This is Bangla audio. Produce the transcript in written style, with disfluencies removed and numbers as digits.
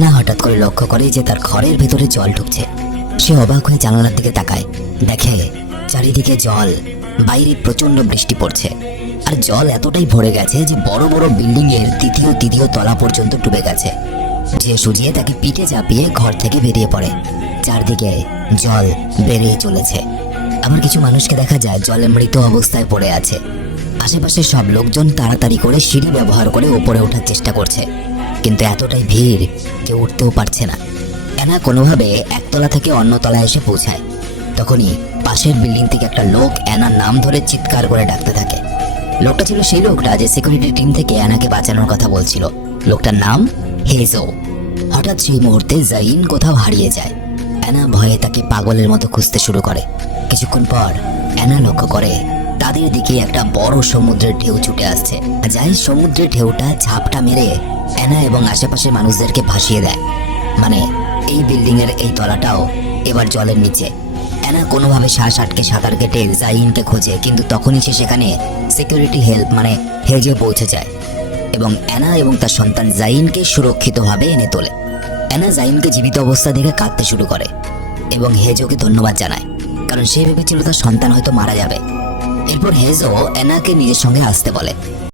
অ্যানা হঠাৎ করে লক্ষ্য করে যে তার ঘরের ভেতরে জল ঢুকছে। সে অবাক হয়ে জানালার দিকে তাকায়, দেখে চারিদিকে জল, বাইরে প্রচন্ড বৃষ্টি পড়ছে, আর জল এতটাই ভরে গেছে যে বড় বড় বিল্ডিং এর তৃতীয় তলা পর্যন্ত ডুবে গেছে। যে সুজিয়ে তাকে পিঠে চাপিয়ে ঘর থেকে বেরিয়ে পড়ে। চারদিকে জল বেড়েই চলেছে। আবার কিছু মানুষকে দেখা যায় জলে মৃত অবস্থায় পড়ে আছে। আশেপাশে সব লোকজন তাড়াতাড়ি করে সিঁড়ি ব্যবহার করে উপরে ওঠার চেষ্টা করছে, কিন্তু এতটাই ভিড় কেউ উঠতেও পারছে না। অ্যানা কোনোভাবে একতলা থেকে অন্য তলায় এসে পৌঁছায়। তখনই পাশের বিল্ডিং থেকে একটা লোক অ্যানার নাম ধরে চিৎকার করে ডাকতে থাকে। লোকটা ছিল সেই লোকটা যে সিকিউরিটি টিম থেকে অ্যানাকে বাঁচানোর কথা বলছিল। লোকটার নাম হেজো। হঠাৎ সেই মুহূর্তে জাইন কোথাও হারিয়ে যায়। অ্যানা ভয়ে তাকে পাগলের মতো খুঁজতে শুরু করে। কিছুক্ষণ পর অ্যানা লক্ষ্য করে তাদের দিকে একটা বড় সমুদ্রের ঢেউ ছুটে আসছে। যাই সমুদ্রের ঢেউটা ঝাপটা মেরে অ্যানা এবং আশেপাশের মানুষদেরকে ভাসিয়ে দেয়। মানে এই বিল্ডিং এর এই তলাটাও এবার জলের নিচে। অ্যানা কোনোভাবে শ্বাস আটকে সাঁতার কেটে জাইনকে খোঁজে, কিন্তু তখনই সে সেখানে সিকিউরিটি হেল্প মানে হেজে পৌঁছে যায় এবং অ্যানা এবং তার সন্তান জাইনকে সুরক্ষিতভাবে এনে তোলে। অ্যানা জাইনকে জীবিত অবস্থা দেখে কাঁদতে শুরু করে এবং হেজোকে ধন্যবাদ জানায়, কারণ সে ভেবেছিল তার সন্তান হয়তো মারা যাবে। এরপর হেজো অ্যানাকে নিজের সঙ্গে আসতে বলে